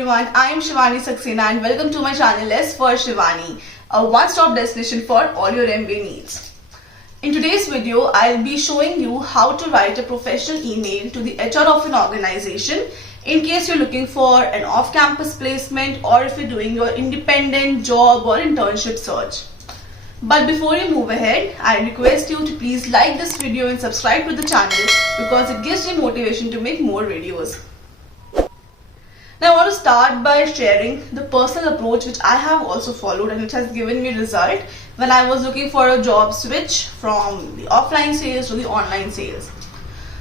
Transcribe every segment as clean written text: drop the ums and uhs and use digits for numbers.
everyone, I am Shivani Saxena and welcome to my channel SforShivani, a one-stop destination for all your MBA needs. In today's video, I'll be showing you how to write a professional email to the HR of an organization in case you're looking for an off-campus placement or if you're doing your independent job or internship search. But before you move ahead, I request you to please like this video and subscribe to the channel because it gives me motivation to make more videos. Now I want to start by sharing the personal approach which I have also followed and which has given me result when I was looking for a job switch from the offline sales to the online sales.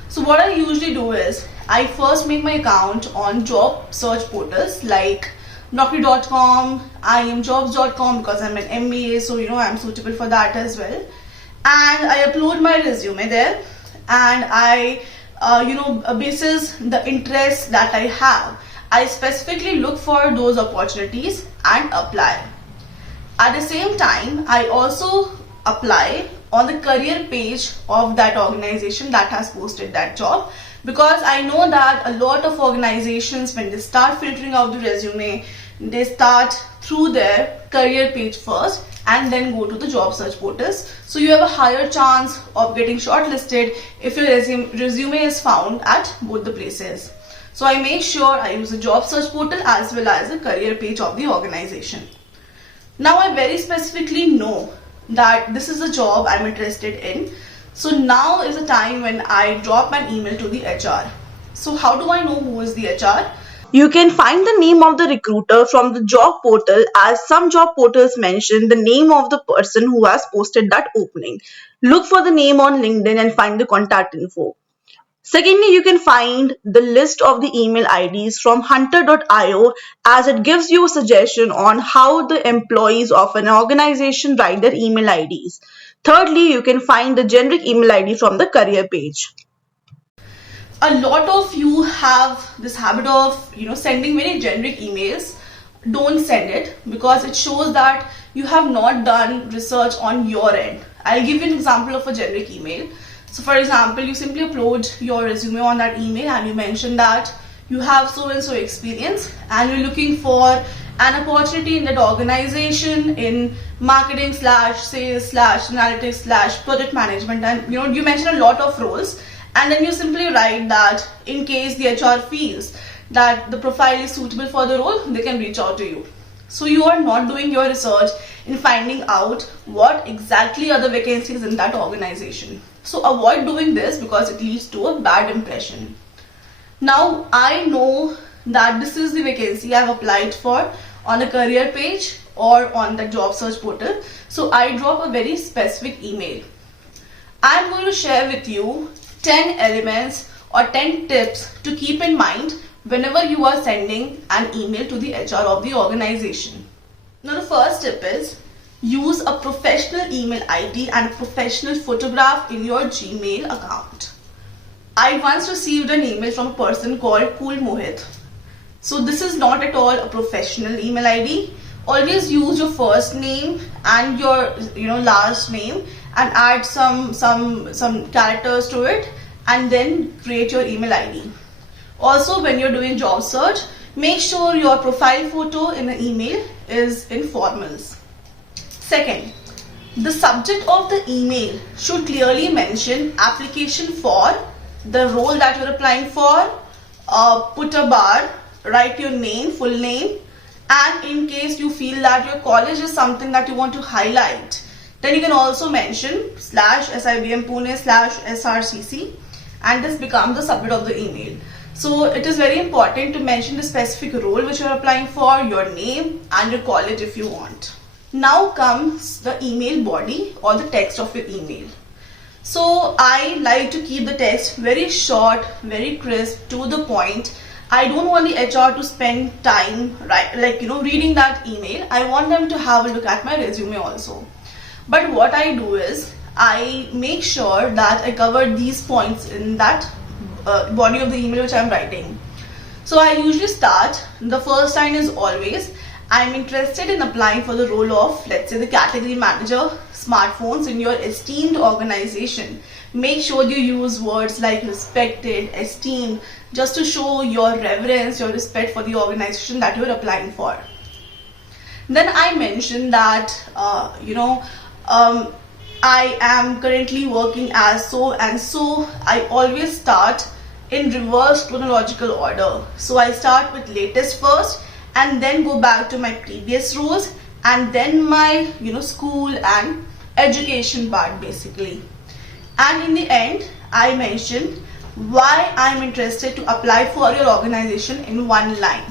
So what I usually do is I first make my account on job search portals like Naukri.com, IamJobs.com because I'm an MBA, so I'm suitable for that as well. And I upload my resume there and I basis the interest that I have, I specifically look for those opportunities and apply. At the same time, I also apply on the career page of that organization that has posted that job, because I know that a lot of organizations, when they start filtering out the resume, they start through their career page first and then go to the job search portals. So you have a higher chance of getting shortlisted if your resume is found at both the places. So I make sure I use a job search portal as well as a career page of the organization. Now I very specifically know that this is a job I'm interested in. So now is the time when I drop an email to the HR. So how do I know who is the HR? You can find the name of the recruiter from the job portal, as some job portals mention the name of the person who has posted that opening. Look for the name on LinkedIn and find the contact info. Secondly, you can find the list of the email IDs from hunter.io, as it gives you a suggestion on how the employees of an organization write their email IDs. Thirdly, you can find the generic email ID from the career page. A lot of you have this habit of sending very generic emails. Don't send it because it shows that you have not done research on your end. I'll give you an example of a generic email. So for example, you simply upload your resume on that email and you mention that you have so and so experience and you're looking for an opportunity in that organization in marketing / sales / analytics / project management, and you mention a lot of roles, and then you simply write that in case the HR feels that the profile is suitable for the role, they can reach out to you. So you are not doing your research in finding out what exactly are the vacancies in that organization. So avoid doing this because it leads to a bad impression. Now I know that this is the vacancy I've applied for on the career page or on the job search portal. So I drop a very specific email. I'm going to share with you 10 elements or 10 tips to keep in mind whenever you are sending an email to the HR of the organization. Now the first tip is use a professional email ID and a professional photograph in your Gmail account. I once received an email from a person called Cool Mohit. So this is not at all a professional email ID. Always use your first name and your last name and add some characters to it and then create your email ID. Also, when you're doing job search, make sure your profile photo in the email is in formals. Second, the subject of the email should clearly mention application for the role that you're applying for. Put a bar, write your name, full name, and in case you feel that your college is something that you want to highlight, then you can also mention /SIBM Pune /SRCC, and this becomes the subject of the email. So it is very important to mention the specific role which you are applying for, your name and your college if you want. Now comes the email body or the text of your email. So I like to keep the text very short, very crisp, to the point. I don't want the HR to spend time reading that email. I want them to have a look at my resume also. But what I do is I make sure that I cover these points in that body of the email which I'm writing. So I usually start, the first line is always, I'm interested in applying for the role of, let's say, the category manager, smartphones in your esteemed organization Make sure you use words like respected, esteemed, just to show your reverence, your respect for the organization that you're applying for. Then I mentioned that, I am currently working as so and so. I always start in reverse chronological order. So I start with latest first and then go back to my previous roles and then my school and education part basically. And in the end, I mentioned why I'm interested to apply for your organization in one line.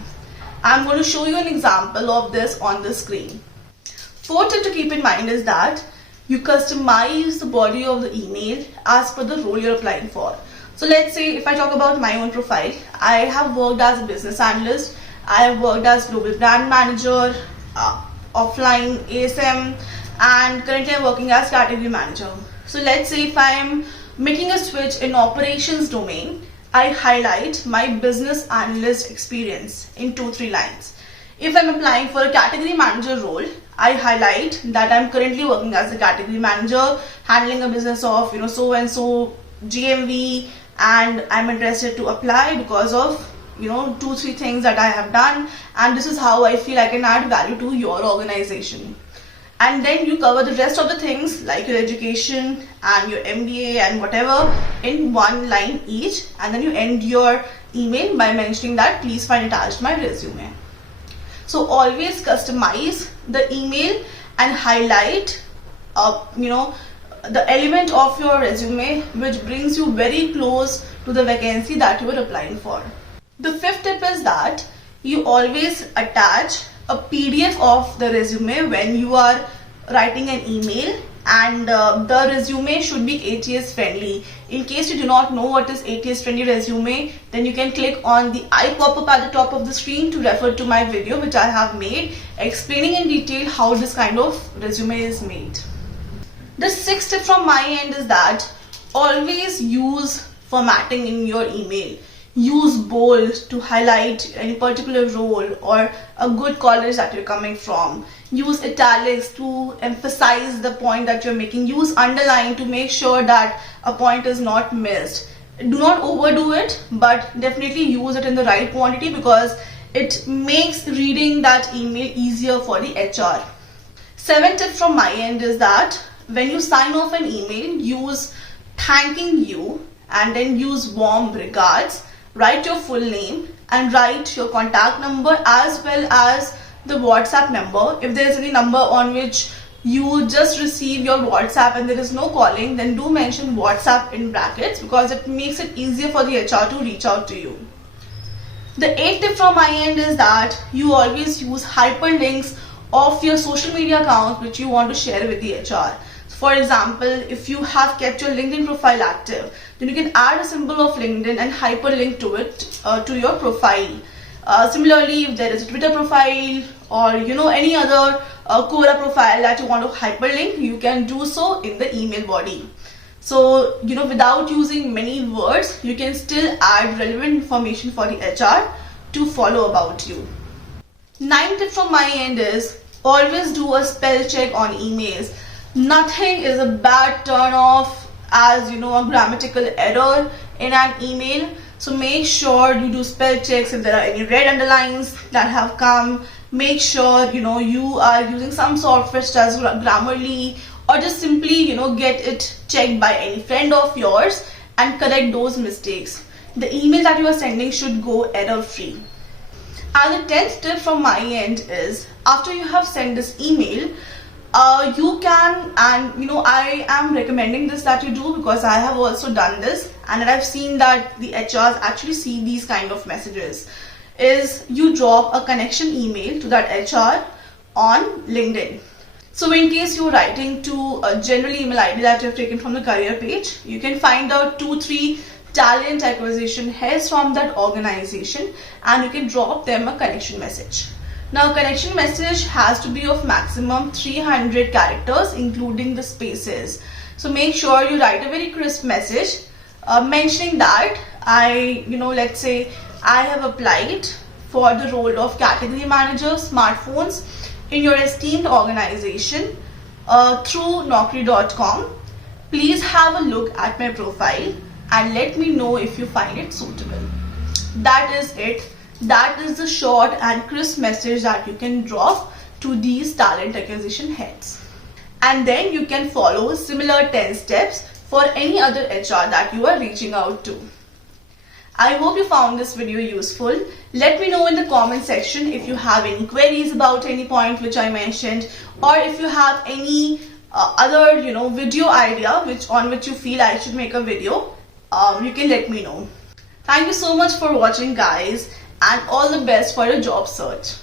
I'm going to show you an example of this on the screen. Fourth tip to keep in mind is that you customize the body of the email as per the role you're applying for. So let's say if I talk about my own profile, I have worked as a business analyst, I have worked as global brand manager, offline ASM, and currently I'm working as category manager. So let's say if I am making a switch in operations domain, I highlight my business analyst experience in 2-3 lines. If I'm applying for a category manager role, I highlight that I'm currently working as a category manager, handling a business of so and so GMV, and I'm interested to apply because of 2-3 things that I have done, and this is how I feel I can add value to your organization. And then you cover the rest of the things like your education and your MBA and whatever in one line each, and then you end your email by mentioning that please find attached my resume. So always customize the email and highlight the element of your resume which brings you very close to the vacancy that you are applying for. The fifth tip is that you always attach a PDF of the resume when you are writing an email, and the resume should be ATS-friendly. In case you do not know what is ATS-friendly resume, then you can click on the I pop-up at the top of the screen to refer to my video which I have made explaining in detail how this kind of resume is made. The sixth tip from my end is that always use formatting in your email. Use bold to highlight any particular role or a good college that you're coming from. Use italics to emphasize the point that you're making. Use underline to make sure that a point is not missed. Do not overdo it, but definitely use it in the right quantity because it makes reading that email easier for the HR. Seventh tip from my end is that when you sign off an email, use thanking you and then use warm regards. Write your full name and write your contact number as well as the WhatsApp number. If there is any number on which you just receive your WhatsApp and there is no calling, then do mention WhatsApp in brackets because it makes it easier for the HR to reach out to you. The eighth tip from my end is that you always use hyperlinks of your social media account which you want to share with the HR. For example, if you have kept your LinkedIn profile active, then you can add a symbol of LinkedIn and hyperlink to it, to your profile. Similarly, if there is a Twitter profile or any other Quora profile that you want to hyperlink, you can do so in the email body. So, without using many words, you can still add relevant information for the HR to follow about you. Ninth tip from my end is always do a spell check on emails. Nothing is a bad turn off as a grammatical error in an email. So make sure you do spell checks if there are any red underlines that have come. Make sure you are using some software such as Grammarly, or just simply get it checked by any friend of yours and correct those mistakes. The email that you are sending should go error free. And the 10th tip from my end is after you have sent this email, you can, and I am recommending this that you do because I have also done this and I've seen that the HRs actually see these kind of messages, is you drop a connection email to that HR on LinkedIn. So in case you're writing to a general email ID that you've taken from the career page, you can find out 2-3 talent acquisition heads from that organization and you can drop them a connection message. Now, connection message has to be of maximum 300 characters, including the spaces. So make sure you write a very crisp message mentioning that let's say I have applied for the role of category manager smartphones in your esteemed organization through Naukri.com, Please have a look at my profile and let me know if you find it suitable. That is it. That is the short and crisp message that you can drop to these talent acquisition heads. And then you can follow similar 10 steps for any other HR that you are reaching out to. I hope you found this video useful. Let me know in the comment section if you have any queries about any point which I mentioned, or if you have any other video idea on which you feel I should make a video. You can let me know. Thank you so much for watching, guys, and all the best for your job search.